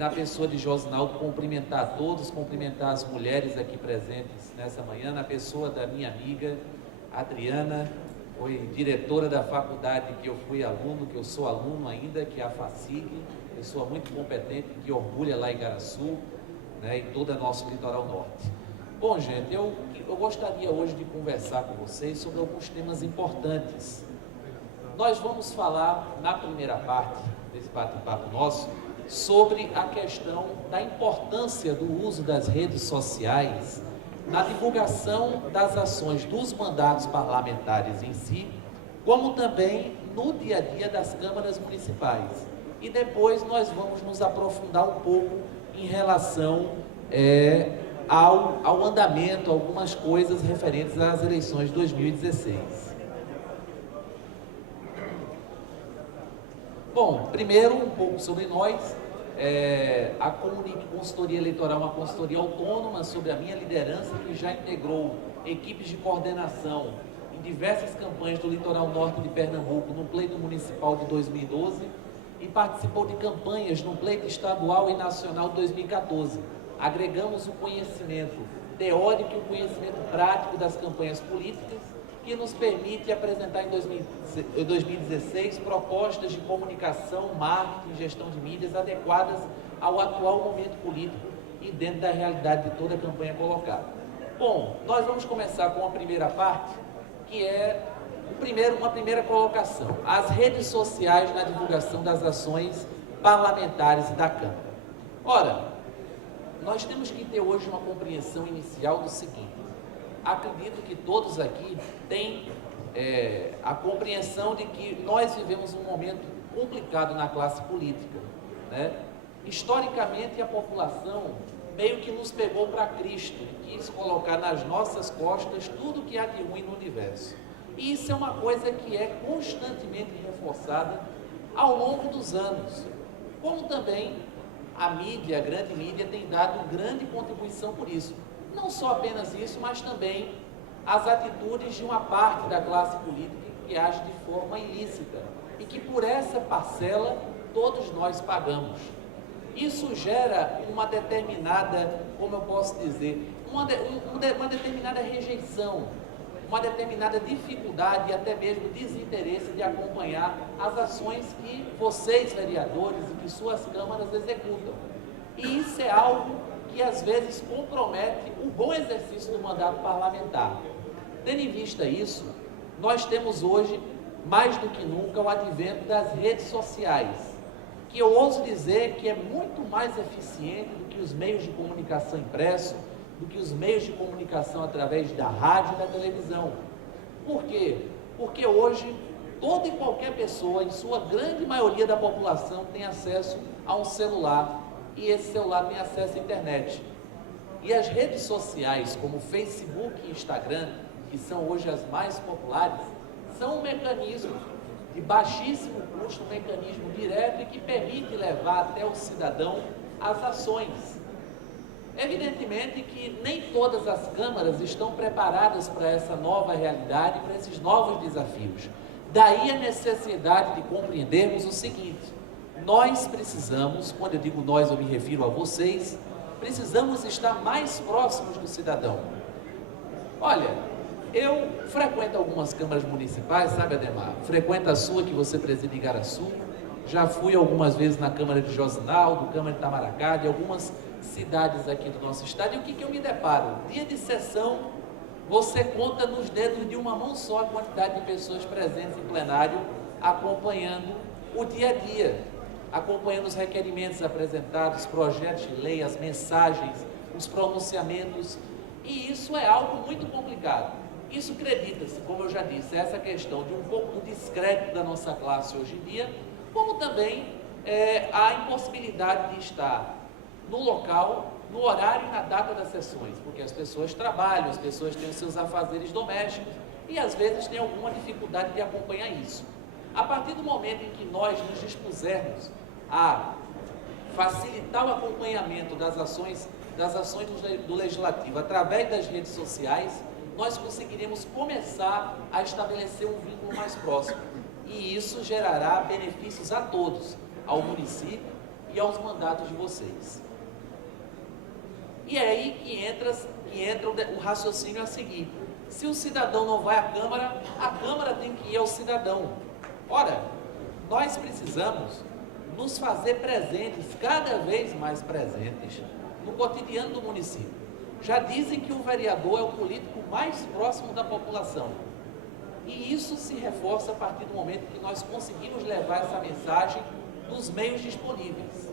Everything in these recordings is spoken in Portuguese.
na pessoa de Josinaldo, cumprimentar a todos, cumprimentar as mulheres aqui presentes nessa manhã, na pessoa da minha amiga Adriana, foi diretora da faculdade que eu fui aluno, que eu sou aluno ainda, que é a FACIG, pessoa muito competente, que orgulha lá em Igaraçu, né, e todo o nosso litoral norte. Bom, gente, eu gostaria hoje de conversar com vocês sobre alguns temas importantes. Nós vamos falar, na primeira parte desse bate-papo nosso, sobre a questão da importância do uso das redes sociais na divulgação das ações dos mandatos parlamentares em si, como também no dia a dia das câmaras municipais. E depois nós vamos nos aprofundar um pouco em relação ao andamento, algumas coisas referentes às eleições de 2016. Bom, primeiro um pouco sobre nós. A Comunique Consultoria Eleitoral é uma consultoria autônoma sob a minha liderança, que já integrou equipes de coordenação em diversas campanhas do litoral norte de Pernambuco no pleito municipal de 2012 e participou de campanhas no pleito estadual e nacional de 2014. Agregamos o conhecimento teórico e o conhecimento prático das campanhas políticas, que nos permite apresentar em 2016 propostas de comunicação, marketing e gestão de mídias adequadas ao atual momento político e dentro da realidade de toda a campanha colocada. Bom, nós vamos começar com a primeira parte, que é uma primeira colocação: as redes sociais na divulgação das ações parlamentares e da Câmara. Ora, nós temos que ter hoje uma compreensão inicial do seguinte: acredito que todos aqui têm a compreensão de que nós vivemos um momento complicado na classe política, né? Historicamente, a população meio que nos pegou para Cristo e quis colocar nas nossas costas tudo que há de ruim no universo. E isso é uma coisa que é constantemente reforçada ao longo dos anos, como também a mídia, a grande mídia, tem dado grande contribuição por isso. Não só apenas isso, mas também as atitudes de uma parte da classe política que age de forma ilícita e que por essa parcela todos nós pagamos. Isso gera uma determinada, como eu posso dizer, uma determinada rejeição, uma determinada dificuldade e até mesmo desinteresse de acompanhar as ações que vocês, vereadores, e que suas câmaras executam. E isso é algo que às vezes compromete o bom exercício do mandato parlamentar. Tendo em vista isso, nós temos hoje, mais do que nunca, o advento das redes sociais, que eu ouso dizer que é muito mais eficiente do que os meios de comunicação impresso, do que os meios de comunicação através da rádio e da televisão. Por quê? Porque hoje toda e qualquer pessoa, em sua grande maioria da população, tem acesso a um celular, e esse celular tem acesso à internet. E as redes sociais, como Facebook e Instagram, que são hoje as mais populares, são um mecanismo de baixíssimo custo, um mecanismo direto e que permite levar até o cidadão as ações. Evidentemente que nem todas as câmaras estão preparadas para essa nova realidade, para esses novos desafios. Daí a necessidade de compreendermos o seguinte: nós precisamos, quando eu digo nós, eu me refiro a vocês, precisamos estar mais próximos do cidadão. Olha, eu frequento algumas câmaras municipais, sabe, Ademar? Frequento a sua, que você preside em Igaraçu. Já fui algumas vezes na Câmara de Josinaldo, Câmara de Itamaracá, de algumas cidades aqui do nosso estado. E o que eu me deparo? Dia de sessão, você conta nos dedos de uma mão só a quantidade de pessoas presentes em plenário, acompanhando o dia a dia, acompanhando os requerimentos apresentados, projetos de lei, as mensagens, os pronunciamentos. E isso é algo muito complicado. Isso, acredita-se, como eu já disse, essa questão de um pouco do descrédito da nossa classe hoje em dia, como também a impossibilidade de estar no local, no horário e na data das sessões, porque as pessoas trabalham, as pessoas têm os seus afazeres domésticos e às vezes têm alguma dificuldade de acompanhar isso. A partir do momento em que nós nos dispusermos a facilitar o acompanhamento das ações do Legislativo através das redes sociais, nós conseguiremos começar a estabelecer um vínculo mais próximo. E isso gerará benefícios a todos, ao município, e aos mandatos de vocês. E é aí que entra o raciocínio a seguir. Se o cidadão não vai à Câmara, a Câmara tem que ir ao cidadão. Ora, nós precisamos nos fazer presentes, cada vez mais presentes, no cotidiano do município. Já dizem que o vereador é o político mais próximo da população. E isso se reforça a partir do momento que nós conseguimos levar essa mensagem nos meios disponíveis.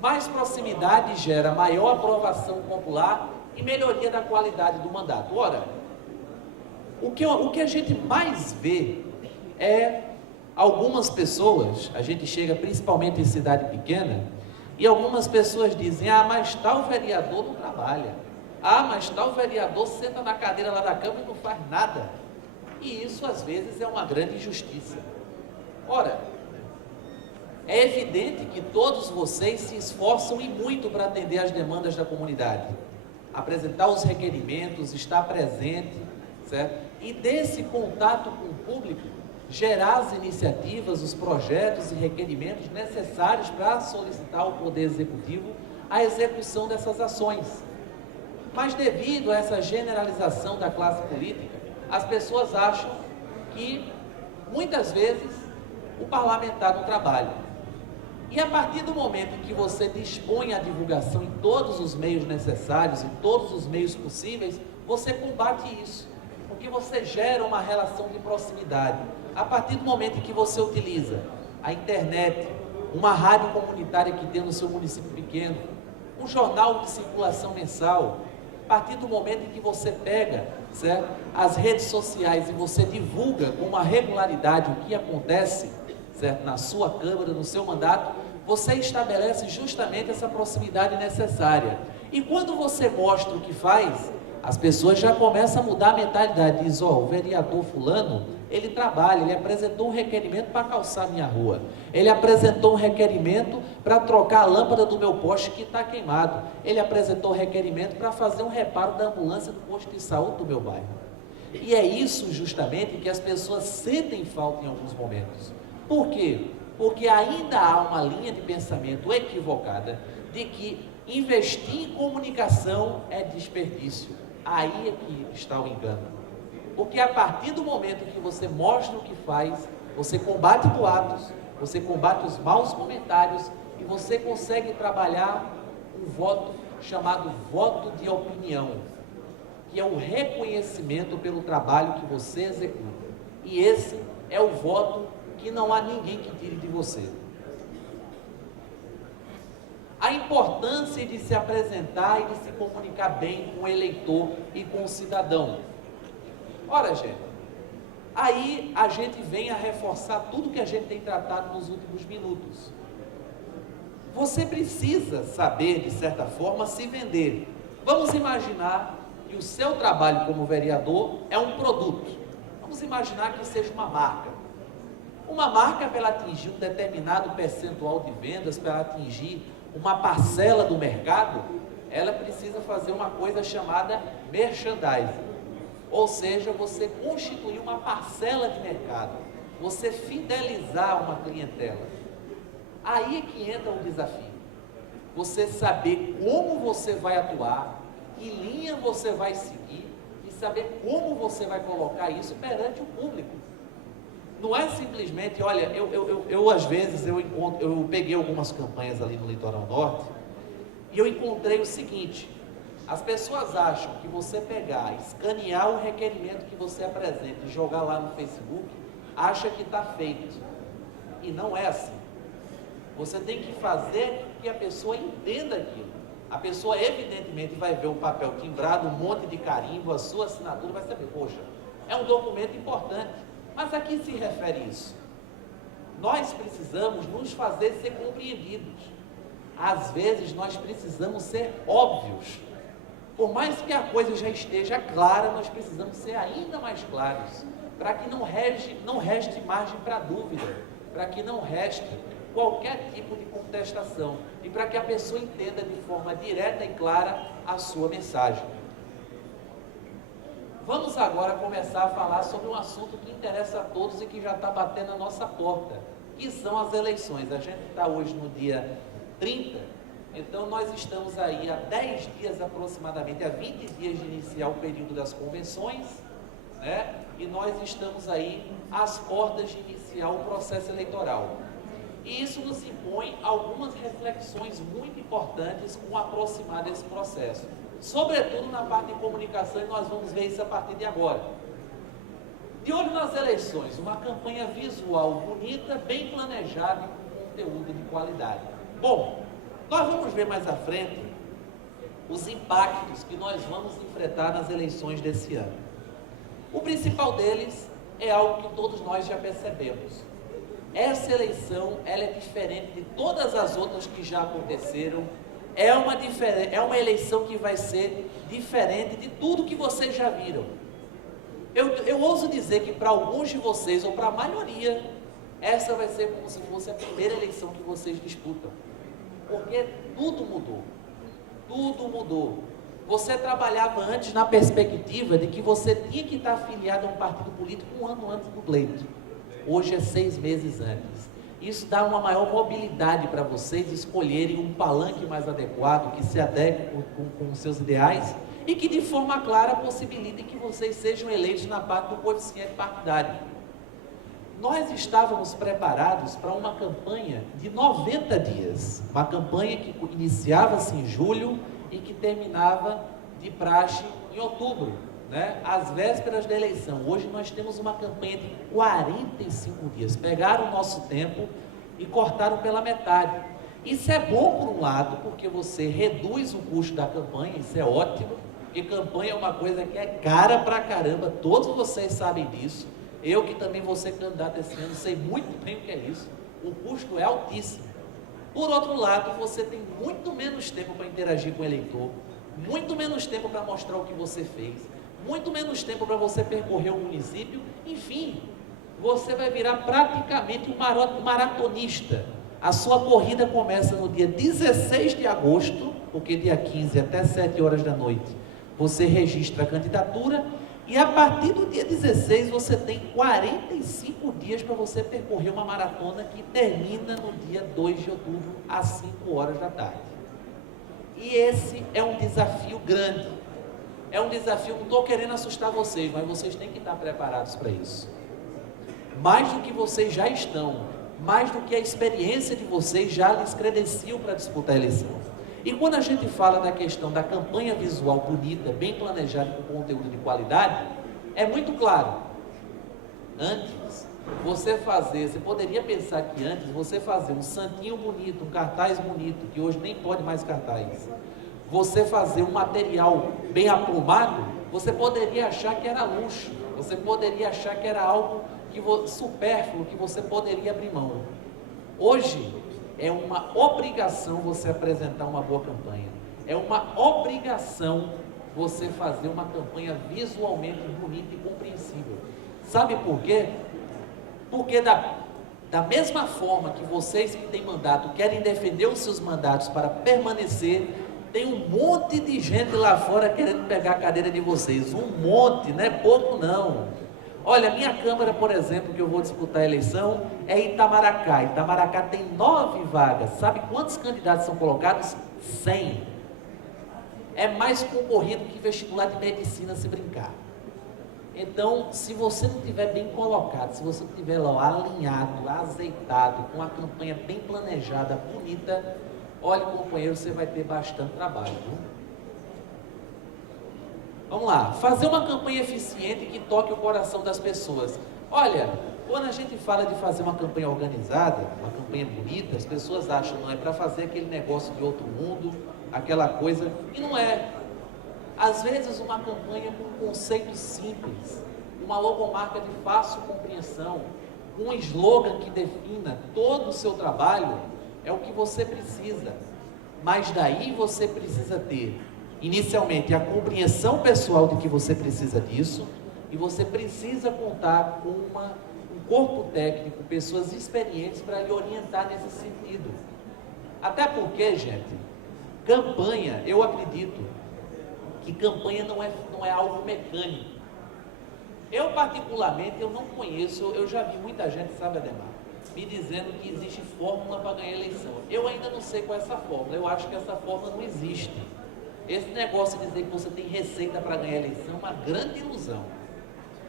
Mais proximidade gera maior aprovação popular e melhoria da qualidade do mandato. Ora, o que a gente mais vê é algumas pessoas, a gente chega principalmente em cidade pequena, e algumas pessoas dizem, mas tal vereador não trabalha, mas tal vereador senta na cadeira lá da Câmara e não faz nada. E isso às vezes é uma grande injustiça. Ora, é evidente que todos vocês se esforçam e muito para atender às demandas da comunidade, apresentar os requerimentos, estar presente, certo? E desse contato com o público, gerar as iniciativas, os projetos e requerimentos necessários para solicitar ao Poder Executivo a execução dessas ações. Mas devido a essa generalização da classe política, as pessoas acham que, muitas vezes, o parlamentar não trabalha. E a partir do momento em que você dispõe a divulgação em todos os meios necessários, em todos os meios possíveis, você combate isso, porque você gera uma relação de proximidade. A partir do momento em que você utiliza a internet, uma rádio comunitária que tem no seu município pequeno, um jornal de circulação mensal, a partir do momento em que você pega, certo, as redes sociais e você divulga com uma regularidade o que acontece, certo, na sua Câmara, no seu mandato, você estabelece justamente essa proximidade necessária. E quando você mostra o que faz, as pessoas já começam a mudar a mentalidade, diz, o vereador fulano, ele trabalha, ele apresentou um requerimento para calçar minha rua, ele apresentou um requerimento para trocar a lâmpada do meu poste que está queimado, ele apresentou um requerimento para fazer um reparo da ambulância do posto de saúde do meu bairro. E é isso justamente que as pessoas sentem falta em alguns momentos. Por quê? Porque ainda há uma linha de pensamento equivocada de que investir em comunicação é desperdício. Aí é que está o engano. Porque a partir do momento que você mostra o que faz, você combate boatos, você combate os maus comentários e você consegue trabalhar um voto chamado voto de opinião, que é o reconhecimento pelo trabalho que você executa. E esse é o voto que não há ninguém que tire de você. A importância de se apresentar e de se comunicar bem com o eleitor e com o cidadão. Ora, gente, aí a gente vem a reforçar tudo que a gente tem tratado nos últimos minutos. Você precisa saber, de certa forma, se vender. Vamos imaginar que o seu trabalho como vereador é um produto. Vamos imaginar que seja uma marca. Uma marca, para ela atingir um determinado percentual de vendas, para ela atingir uma parcela do mercado, ela precisa fazer uma coisa chamada merchandising. Ou seja, você constituir uma parcela de mercado, você fidelizar uma clientela. Aí é que entra o desafio. Você saber como você vai atuar, que linha você vai seguir e saber como você vai colocar isso perante o público. Não é simplesmente, olha, eu às vezes eu peguei algumas campanhas ali no Litoral Norte e eu encontrei o seguinte: as pessoas acham que você pegar, escanear o requerimento que você apresenta e jogar lá no Facebook, acha que está feito. E não é assim. Você tem que fazer que a pessoa entenda aquilo. A pessoa evidentemente vai ver o papel timbrado, um monte de carimbo, a sua assinatura, vai saber, poxa, é um documento importante. Mas a que se refere isso? Nós precisamos nos fazer ser compreendidos. Às vezes nós precisamos ser óbvios. Por mais que a coisa já esteja clara, nós precisamos ser ainda mais claros, para que não reste margem para dúvida, para que não reste qualquer tipo de contestação e para que a pessoa entenda de forma direta e clara a sua mensagem. Vamos agora começar a falar sobre um assunto que interessa a todos e que já está batendo na nossa porta, que são as eleições. A gente está hoje no dia 30, então nós estamos aí há 10 dias aproximadamente, há 20 dias de iniciar o período das convenções, né? E nós estamos aí às portas de iniciar o processo eleitoral. E isso nos impõe algumas reflexões muito importantes com o aproximar desse processo. Sobretudo na parte de comunicação, e nós vamos ver isso a partir de agora. De olho nas eleições, uma campanha visual bonita, bem planejada e com conteúdo de qualidade. Bom, nós vamos ver mais à frente os impactos que nós vamos enfrentar nas eleições desse ano. O principal deles é algo que todos nós já percebemos. Essa eleição, ela é diferente de todas as outras que já aconteceram. É uma eleição que vai ser diferente de tudo que vocês já viram. Eu ouso dizer que para alguns de vocês, ou para a maioria, essa vai ser como se fosse a primeira eleição que vocês disputam. Porque tudo mudou. Tudo mudou. Você trabalhava antes na perspectiva de que você tinha que estar afiliado a um partido político um ano antes do pleito. Hoje é 6 meses antes. Isso dá uma maior mobilidade para vocês escolherem um palanque mais adequado, que se adeque com os seus ideais e que de forma clara possibilite que vocês sejam eleitos na parte do coeficiente partidário. Nós estávamos preparados para uma campanha de 90 dias, uma campanha que iniciava-se em julho e que terminava de praxe em outubro, né? Às vésperas da eleição. Hoje nós temos uma campanha de 45 dias. Pegaram o nosso tempo e cortaram pela metade. Isso é bom por um lado, porque você reduz o custo da campanha, isso é ótimo, porque campanha é uma coisa que é cara pra caramba, todos vocês sabem disso. Eu que também vou ser candidato esse ano, sei muito bem o que é isso. O custo é altíssimo. Por outro lado, você tem muito menos tempo para interagir com o eleitor, muito menos tempo para mostrar o que você fez, muito menos tempo para você percorrer o município. Enfim, você vai virar praticamente um maratonista. A sua corrida começa no dia 16 de agosto, porque dia 15 até 7 horas da noite você registra a candidatura, e a partir do dia 16 você tem 45 dias para você percorrer uma maratona que termina no dia 2 de outubro às 5 horas da tarde. E esse é um desafio grande. É um desafio, não estou querendo assustar vocês, mas vocês têm que estar preparados para isso. Mais do que vocês já estão, mais do que a experiência de vocês já lhes credenciam para disputar a eleição. E quando a gente fala da questão da campanha visual bonita, bem planejada com conteúdo de qualidade, é muito claro. Antes, você poderia pensar que antes você fazer um santinho bonito, um cartaz bonito, que hoje nem pode mais cartaz, você fazer um material bem aprumado, você poderia achar que era luxo, você poderia achar que era algo supérfluo, que você poderia abrir mão. Hoje, é uma obrigação você apresentar uma boa campanha. É uma obrigação você fazer uma campanha visualmente bonita e compreensível. Sabe por quê? Porque da mesma forma que vocês que têm mandato querem defender os seus mandatos para permanecer, tem um monte de gente lá fora querendo pegar a cadeira de vocês. Um monte, não é pouco não. Olha, minha Câmara, por exemplo, que eu vou disputar a eleição, é Itamaracá. Itamaracá tem 9 vagas. Sabe quantos candidatos são colocados? 100. É mais concorrido que vestibular de medicina, se brincar. Então, se você não estiver bem colocado, se você não estiver lá alinhado, azeitado, com a campanha bem planejada, bonita, olha, companheiro, você vai ter bastante trabalho, viu? Vamos lá, fazer uma campanha eficiente que toque o coração das pessoas. Olha, quando a gente fala de fazer uma campanha organizada, uma campanha bonita, as pessoas acham, não é para fazer aquele negócio de outro mundo, aquela coisa, e não é. Às vezes uma campanha com um conceito simples, uma logomarca de fácil compreensão, um slogan que defina todo o seu trabalho, é o que você precisa. Mas daí você precisa ter inicialmente a compreensão pessoal de que você precisa disso, e você precisa contar com um corpo técnico, pessoas experientes para lhe orientar nesse sentido. Até porque, gente, campanha, eu acredito que campanha não é algo mecânico. Eu, particularmente, eu não conheço, eu já vi muita gente, sabe, Ademar, me dizendo que existe fórmula para ganhar eleição. Eu ainda não sei qual é essa fórmula, eu acho que essa fórmula não existe. Esse negócio de dizer que você tem receita para ganhar eleição é uma grande ilusão.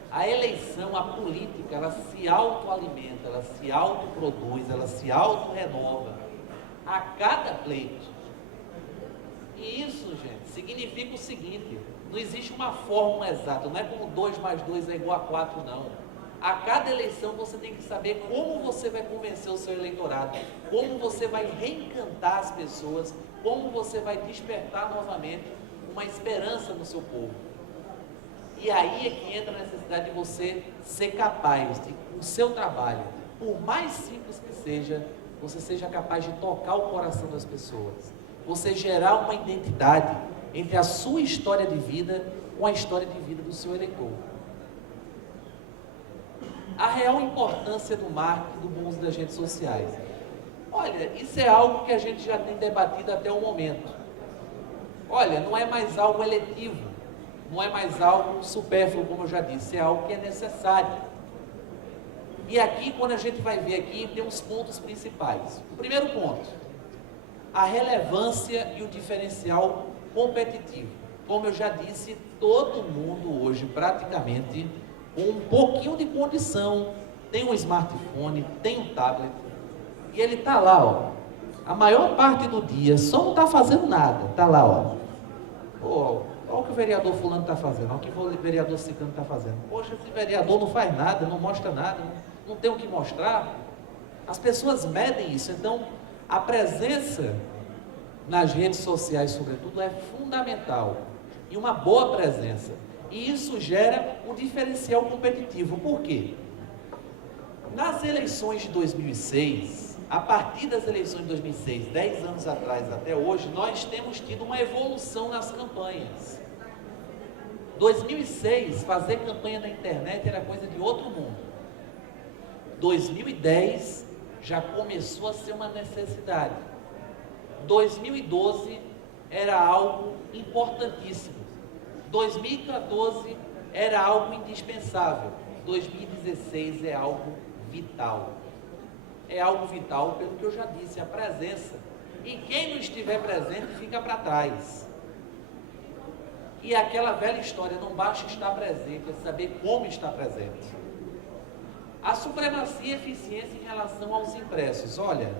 A eleição, a política, ela se autoalimenta, ela se autoproduz, ela se autorrenova a cada pleito. E isso, gente, significa o seguinte: não existe uma fórmula exata, não é como 2 mais 2 é igual a 4, não. A cada eleição você tem que saber como você vai convencer o seu eleitorado, como você vai reencantar as pessoas, como você vai despertar novamente uma esperança no seu povo. E aí é que entra a necessidade de você ser capaz de, com o seu trabalho, por mais simples que seja, você seja capaz de tocar o coração das pessoas. Você gerar uma identidade entre a sua história de vida com a história de vida do seu eleitor. A real importância do marketing, do bom uso das redes sociais. Olha, isso é algo que a gente já tem debatido até o momento. Olha, não é mais algo eletivo, não é mais algo supérfluo, como eu já disse, é algo que é necessário. E aqui, quando a gente vai ver aqui, tem uns pontos principais. O primeiro ponto, a relevância e o diferencial competitivo. Como eu já disse, todo mundo hoje, praticamente, com um pouquinho de condição, tem um smartphone, tem um tablet, e ele está lá, ó, a maior parte do dia, só não está fazendo nada, está lá, ó. Olha o que o vereador fulano está fazendo, olha o que o vereador ciclano está fazendo. Poxa, esse vereador não faz nada, não mostra nada, não tem o que mostrar. As pessoas medem isso, então a presença nas redes sociais, sobretudo, é fundamental, e uma boa presença. E isso gera um diferencial competitivo. Por quê? Nas eleições de 2006, a partir das eleições de 2006, 10 anos atrás até hoje, nós temos tido uma evolução nas campanhas. 2006, fazer campanha na internet era coisa de outro mundo. 2010, já começou a ser uma necessidade. 2012, era algo importantíssimo. 2014 era algo indispensável, 2016 é algo vital. É algo vital pelo que eu já disse, a presença. E quem não estiver presente fica para trás. E aquela velha história, não basta estar presente, é saber como estar presente. A supremacia e eficiência em relação aos impressos. Olha,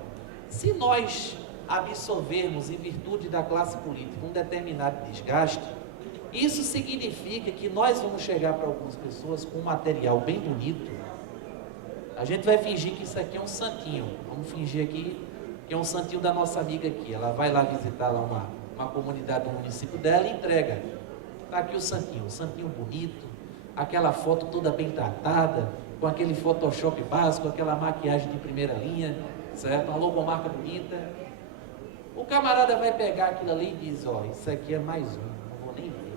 se nós absorvermos, em virtude da classe política, um determinado desgaste, isso significa que nós vamos chegar para algumas pessoas com um material bem bonito. A gente vai fingir que isso aqui é um santinho. Vamos fingir aqui que é um santinho da nossa amiga aqui. Ela vai lá visitar lá uma comunidade do município dela e entrega. Está aqui o santinho bonito, aquela foto toda bem tratada, com aquele Photoshop básico, aquela maquiagem de primeira linha, certo? Uma logomarca bonita. O camarada vai pegar aquilo ali e diz, ó, isso aqui é mais um, não vou nem ver.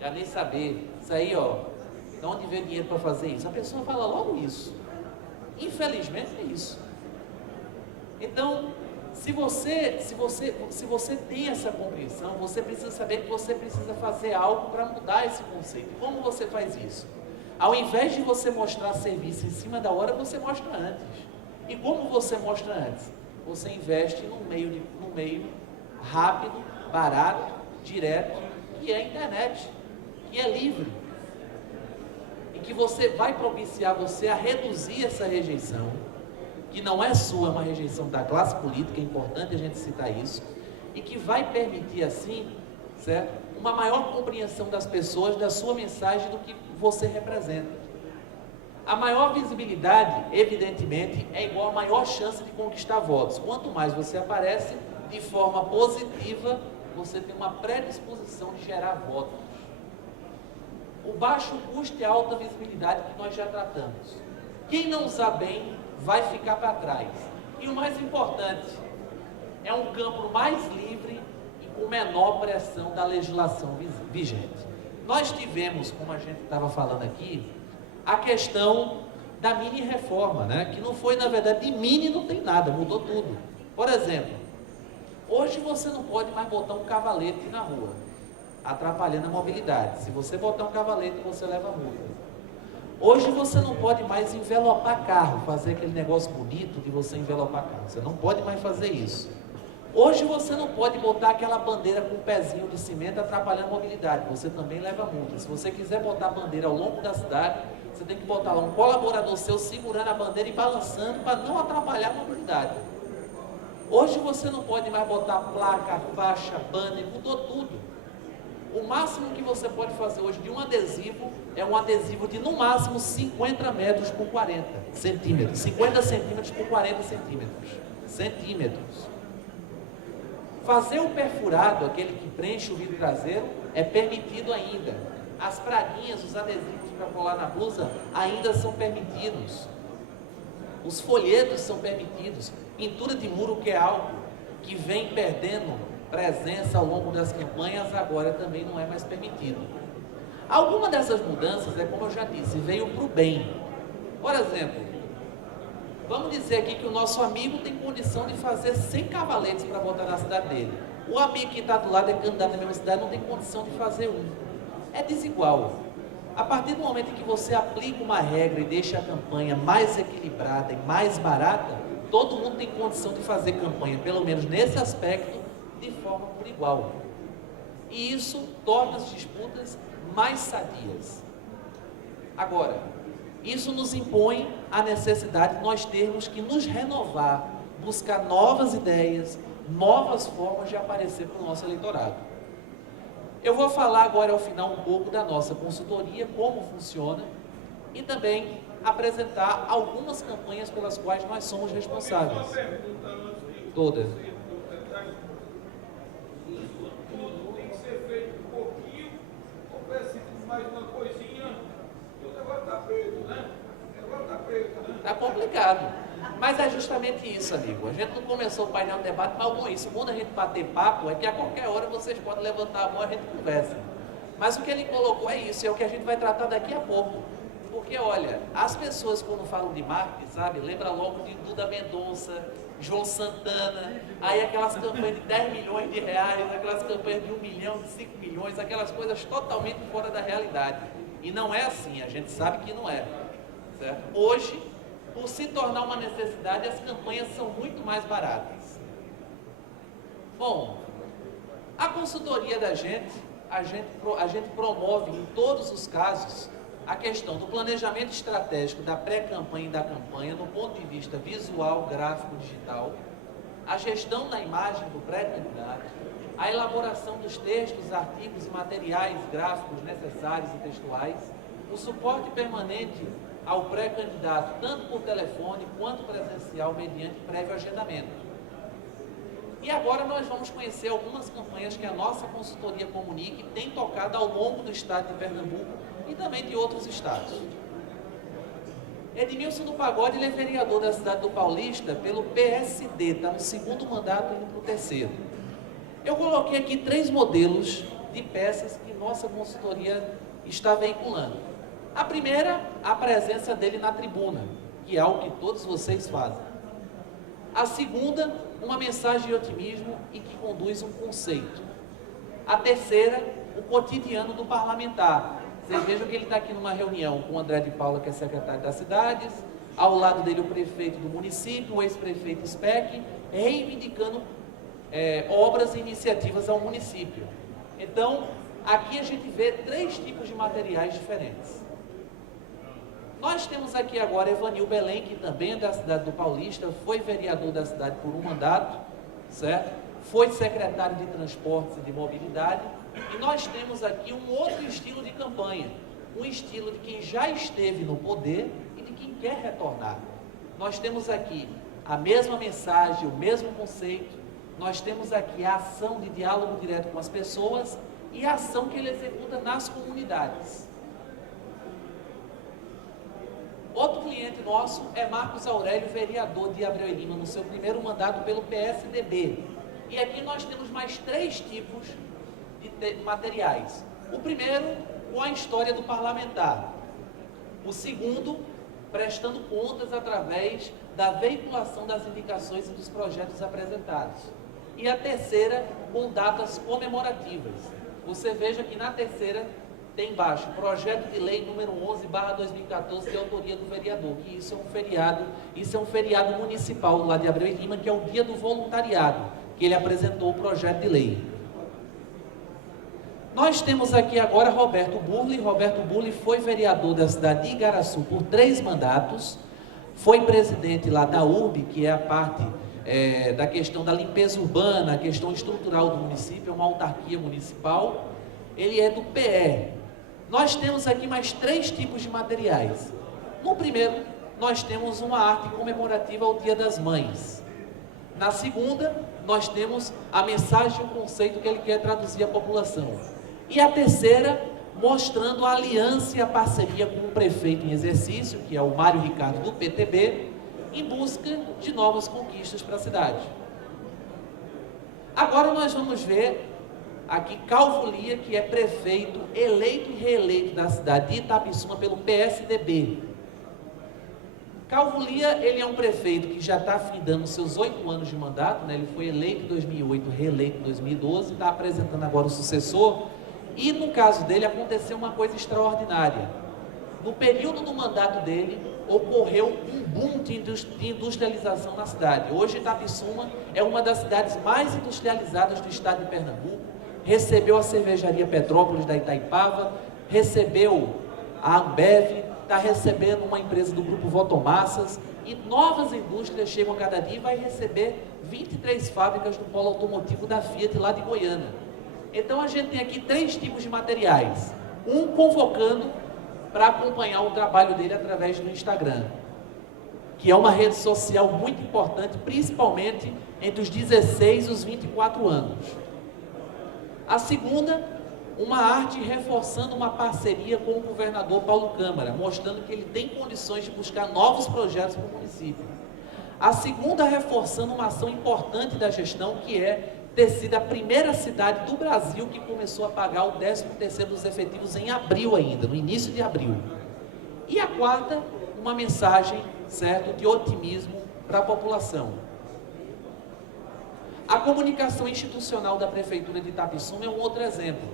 Já nem saber, isso aí, ó, de onde veio dinheiro para fazer isso? A pessoa fala logo isso. Infelizmente é isso. Então, se você tem essa compreensão, você precisa saber que você precisa fazer algo para mudar esse conceito. Como você faz isso? Ao invés de você mostrar serviço em cima da hora, você mostra antes. E como você mostra antes? Você investe num meio rápido, barato, direto, que é a internet, que é livre, e que você vai propiciar você a reduzir essa rejeição, que não é sua, é uma rejeição da classe política, é importante a gente citar isso, e que vai permitir assim, certo? Uma maior compreensão das pessoas, da sua mensagem, do que você representa. A maior visibilidade, evidentemente, é igual a maior chance de conquistar votos. Quanto mais você aparece de forma positiva, você tem uma predisposição de gerar votos. O baixo custo e a alta visibilidade que nós já tratamos. Quem não usar bem, vai ficar para trás. E o mais importante, é um campo mais livre e com menor pressão da legislação vigente. Nós tivemos, como a gente estava falando aqui, a questão da mini-reforma, né? Que não foi, na verdade, de mini não tem nada, mudou tudo. Por exemplo, hoje você não pode mais botar um cavalete na rua. atrapalhando a mobilidade. Se você botar um cavalete, você leva multa. Hoje você não pode mais envelopar carro, fazer aquele negócio bonito de você envelopar carro. Você não pode mais fazer isso. Hoje você não pode botar aquela bandeira com um pezinho de cimento atrapalhando a mobilidade. Você também leva multa. Se você quiser botar a bandeira ao longo da cidade, você tem que botar lá um colaborador seu segurando a bandeira e balançando para não atrapalhar a mobilidade. Hoje você não pode mais botar placa, faixa, banner, mudou tudo. O máximo que você pode fazer hoje de um adesivo é um adesivo de no máximo 50 metros por 40 centímetros. 50 centímetros por 40 centímetros. Fazer o perfurado, aquele que preenche o vidro traseiro, é permitido ainda. As praguinhas, os adesivos para colar na blusa ainda são permitidos. Os folhetos são permitidos. Pintura de muro, que é algo que vem perdendo presença ao longo das campanhas, agora também não é mais permitido. Alguma dessas mudanças, como eu já disse, veio para o bem. Por exemplo, vamos dizer aqui que o nosso amigo tem condição de fazer 100 cavaletes para botar na cidade dele. O amigo que está do lado, é candidato na mesma cidade, não tem condição de fazer um. É desigual. A partir do momento em que você aplica uma regra e deixa a campanha mais equilibrada e mais barata, todo mundo tem condição de fazer campanha, pelo menos nesse aspecto, de forma por igual. E isso torna as disputas mais sadias. Agora, isso nos impõe a necessidade de nós termos que nos renovar, buscar novas ideias, novas formas de aparecer para o nosso eleitorado. Eu vou falar agora ao final um pouco da nossa consultoria, como funciona, e também apresentar algumas campanhas pelas quais nós somos responsáveis. Todas. Está complicado. Mas é justamente isso, amigo. A gente não começou o painel de debate para algum isso. Quando a gente bater papo, é que a qualquer hora vocês podem levantar a mão e a gente conversa. Mas o que ele colocou é isso, é o que a gente vai tratar daqui a pouco. Porque, olha, as pessoas quando falam de marketing, sabe, lembra logo de Duda Mendonça, João Santana, aí aquelas campanhas de 10 milhões de reais, aquelas campanhas de 1 milhão, de 5 milhões, aquelas coisas totalmente fora da realidade. E não é assim, a gente sabe que não é. Certo? Hoje, por se tornar uma necessidade, as campanhas são muito mais baratas. Bom, a consultoria da gente, a gente promove em todos os casos a questão do planejamento estratégico da pré-campanha e da campanha no ponto de vista visual, gráfico, digital, a gestão da imagem do pré-candidato, a elaboração dos textos, artigos e materiais gráficos necessários e textuais, o suporte permanente ao pré-candidato, tanto por telefone quanto presencial, mediante prévio agendamento. E agora nós vamos conhecer algumas campanhas que a nossa consultoria Comunique tem tocado ao longo do estado de Pernambuco e também de outros estados. Edmilson do Pagode, ele é vereador da cidade do Paulista pelo PSD, está no segundo mandato indo para o terceiro. Eu coloquei aqui 3 modelos de peças que nossa consultoria está veiculando. A primeira, a presença dele na tribuna, que é algo que todos vocês fazem. A segunda, uma mensagem de otimismo e que conduz um conceito. A terceira, o cotidiano do parlamentar. Vocês vejam que ele está aqui numa reunião com o André de Paula, que é secretário das cidades, ao lado dele o prefeito do município, o ex-prefeito Speck, reivindicando obras e iniciativas ao município. Então, aqui a gente vê 3 tipos de materiais diferentes. Nós temos aqui agora Evanil Belém, que também é da cidade do Paulista, foi vereador da cidade por um mandato, certo? Foi secretário de Transportes e de Mobilidade, e nós temos aqui um outro estilo de campanha, um estilo de quem já esteve no poder e de quem quer retornar. Nós temos aqui a mesma mensagem, o mesmo conceito, nós temos aqui a ação de diálogo direto com as pessoas e a ação que ele executa nas comunidades. Outro cliente nosso é Marcos Aurélio, vereador de Abreu e Lima, no seu primeiro mandato pelo PSDB. E aqui nós temos mais 3 tipos de materiais. O primeiro, com a história do parlamentar. O segundo, prestando contas através da veiculação das indicações e dos projetos apresentados. E a terceira, com datas comemorativas. você veja que na terceira tem embaixo, projeto de lei número 11/2014, de autoria do vereador, que isso é um feriado municipal lá de Abreu e Lima, que é o dia do voluntariado, que ele apresentou o projeto de lei. Nós temos aqui agora Roberto Burle. Roberto Burle foi vereador da cidade de Igaraçu por 3 mandatos, foi presidente lá da URB, que é a parte da questão da limpeza urbana, a questão estrutural do município, é uma autarquia municipal, ele é do PE. Nós temos aqui mais 3 tipos de materiais. No primeiro, nós temos uma arte comemorativa ao Dia das Mães. Na segunda, nós temos a mensagem e o conceito que ele quer traduzir à população. E a terceira, mostrando a aliança e a parceria com o prefeito em exercício, que é o Mário Ricardo do PTB, em busca de novas conquistas para a cidade. Agora nós vamos ver aqui Calvo Lia, que é prefeito eleito e reeleito da cidade de Itapissuma pelo PSDB. Calvo Lia, ele é um prefeito que já está findando seus 8 anos de mandato, né? Ele foi eleito em 2008, reeleito em 2012, está apresentando agora o sucessor, e no caso dele aconteceu uma coisa extraordinária. No período do mandato dele, ocorreu um boom de industrialização na cidade. Hoje Itapissuma é uma das cidades mais industrializadas do estado de Pernambuco, recebeu a cervejaria Petrópolis da Itaipava, recebeu a Ambev, está recebendo uma empresa do grupo Votomassas, e novas indústrias chegam a cada dia e vai receber 23 fábricas do polo automotivo da Fiat lá de Goiânia. Então a gente tem aqui 3 tipos de materiais, um convocando para acompanhar o trabalho dele através do Instagram, que é uma rede social muito importante, principalmente entre os 16 e os 24 anos. A segunda, uma arte reforçando uma parceria com o governador Paulo Câmara, mostrando que ele tem condições de buscar novos projetos para o município. A segunda, reforçando uma ação importante da gestão, que é ter sido a primeira cidade do Brasil que começou a pagar o 13º dos efetivos em abril ainda, no início de abril. E a quarta, uma mensagem, certo, de otimismo para a população. A comunicação institucional da Prefeitura de Itapissuma é um outro exemplo.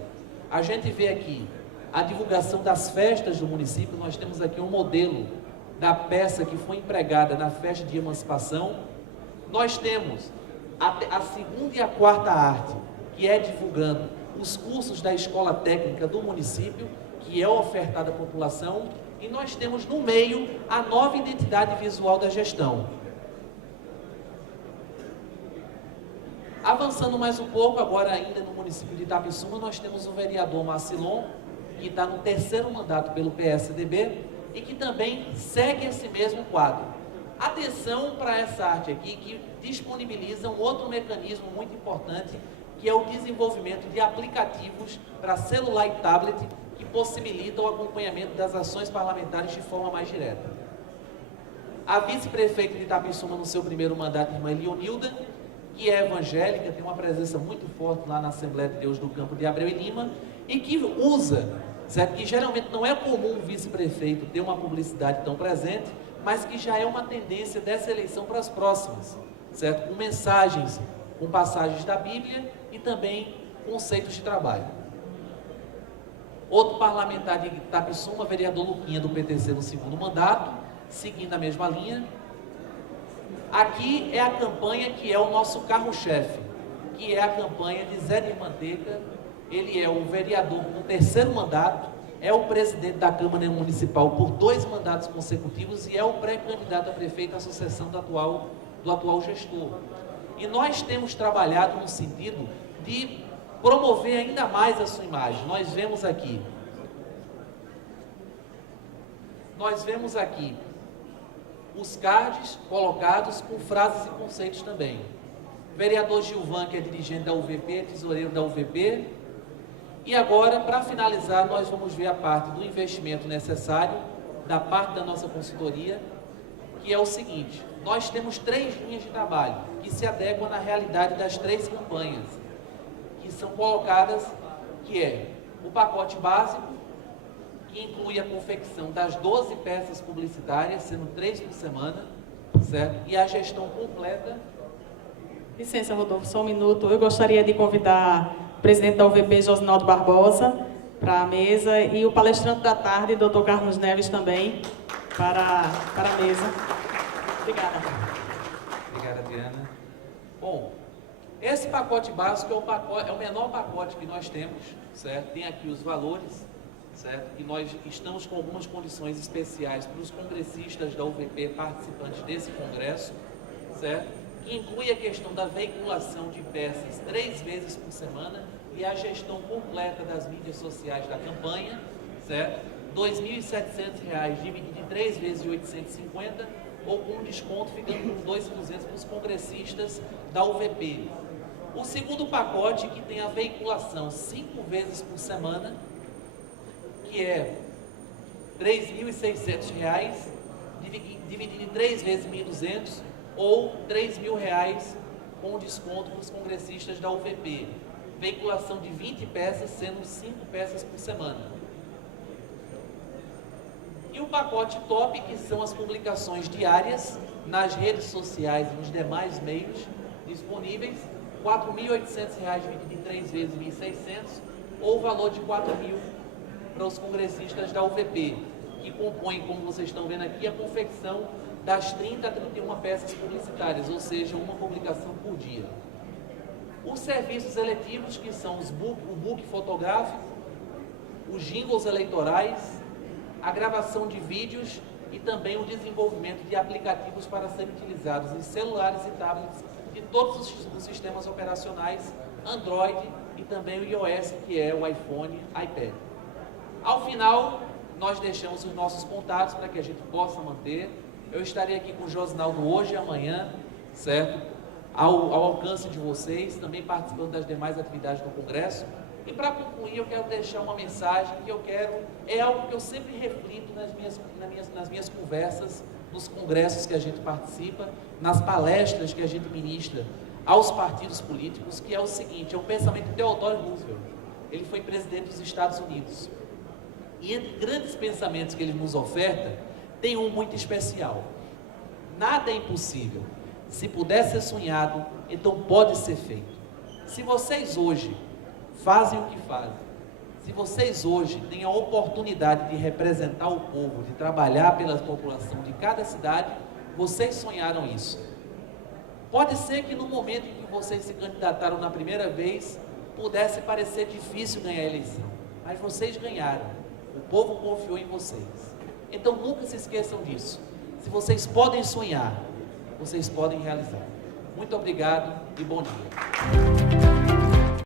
A gente vê aqui a divulgação das festas do município. Nós temos aqui um modelo da peça que foi empregada na festa de emancipação. Nós temos a segunda e a quarta arte, que é divulgando os cursos da escola técnica do município, que é ofertada à população. E nós temos no meio a nova identidade visual da gestão. Avançando mais um pouco, agora ainda no município de Itapissuma, nós temos o vereador Marcilon, que está no 3º mandato pelo PSDB e que também segue esse mesmo quadro. Atenção para essa arte aqui, que disponibiliza um outro mecanismo muito importante, que é o desenvolvimento de aplicativos para celular e tablet, que possibilitam o acompanhamento das ações parlamentares de forma mais direta. A vice-prefeita de Itapissuma, no seu primeiro mandato, irmã Leonilda, que é evangélica, tem uma presença muito forte lá na Assembleia de Deus do Campo de Abreu e Lima, e que usa, certo? Que geralmente não é comum o vice-prefeito ter uma publicidade tão presente, mas que já é uma tendência dessa eleição para as próximas, certo? Com mensagens, com passagens da Bíblia e também conceitos de trabalho. Outro parlamentar de Itapissuma, vereador Luquinha, do PTC, no 2º mandato, seguindo a mesma linha. Aqui é a campanha que é o nosso carro-chefe, que é a campanha de Zé de Manteca. Ele é o vereador no 3º mandato, é o presidente da Câmara Municipal por 2 mandatos consecutivos e é o pré-candidato a prefeito à sucessão do atual gestor. E nós temos trabalhado no sentido de promover ainda mais a sua imagem. Nós vemos aqui os cards colocados com frases e conceitos também. Vereador Gilvan, que é dirigente da UVP, tesoureiro da UVP. E agora, para finalizar, nós vamos ver a parte do investimento necessário, da parte da nossa consultoria, que é o seguinte: nós temos 3 linhas de trabalho que se adequam na realidade das 3 campanhas, que são colocadas, que é o pacote básico, que inclui a confecção das 12 peças publicitárias, sendo 3 por semana, certo? E a gestão completa. Licença, Rodolfo, só um minuto. Eu gostaria de convidar presidente da UVP, Josinaldo Barbosa, para a mesa, e o palestrante da tarde, Dr. Carlos Neves, também, para a mesa. Obrigada. Obrigada, Diana. Bom, esse pacote básico é o menor pacote que nós temos, certo? Tem aqui os valores, certo? E nós estamos com algumas condições especiais para os congressistas da UVP participantes desse congresso, certo? Que inclui a questão da veiculação de peças 3 vezes por semana e a gestão completa das mídias sociais da campanha, certo? R$ 2.700 dividido em 3 vezes de 850, ou com desconto ficando com 2.200 para os congressistas da UVP. O segundo pacote, que tem a veiculação 5 vezes por semana, que é R$ 3.600, dividido em 3 vezes 1.200, ou R$ 3.000 com desconto para os congressistas da UVP. Veiculação de 20 peças, sendo 5 peças por semana. E o pacote top, que são as publicações diárias nas redes sociais e nos demais meios disponíveis, R$ 4.800 dividido em 3 vezes 1.600, ou o valor de R$ 4.000 para os congressistas da UVP, que compõem, como vocês estão vendo aqui, a confecção das 30 a 31 peças publicitárias, ou seja, uma publicação por dia. Os serviços eletivos, que são o book fotográfico, os jingles eleitorais, a gravação de vídeos e também o desenvolvimento de aplicativos para serem utilizados em celulares e tablets de todos os sistemas operacionais Android e também o iOS, que é o iPhone, iPad. Ao final, nós deixamos os nossos contatos para que a gente possa manter. Eu estarei aqui com o Josinaldo hoje e amanhã, certo? Ao alcance de vocês, também participando das demais atividades do Congresso. E para concluir, eu quero deixar uma mensagem que é algo que eu sempre reflito nas minhas conversas, nos congressos que a gente participa, nas palestras que a gente ministra aos partidos políticos, que é o seguinte: é o pensamento de Theodore Roosevelt. Ele foi presidente dos Estados Unidos. E entre grandes pensamentos que ele nos oferta, tem um muito especial: nada é impossível. Se puder ser sonhado, então pode ser feito. Se vocês hoje fazem o que fazem, se vocês hoje têm a oportunidade de representar o povo, de trabalhar pela população de cada cidade, vocês sonharam isso. Pode ser que no momento em que vocês se candidataram na primeira vez, pudesse parecer difícil ganhar a eleição, mas vocês ganharam. O povo confiou em vocês. Então nunca se esqueçam disso. Se vocês podem sonhar, vocês podem realizar. Muito obrigado e bom dia.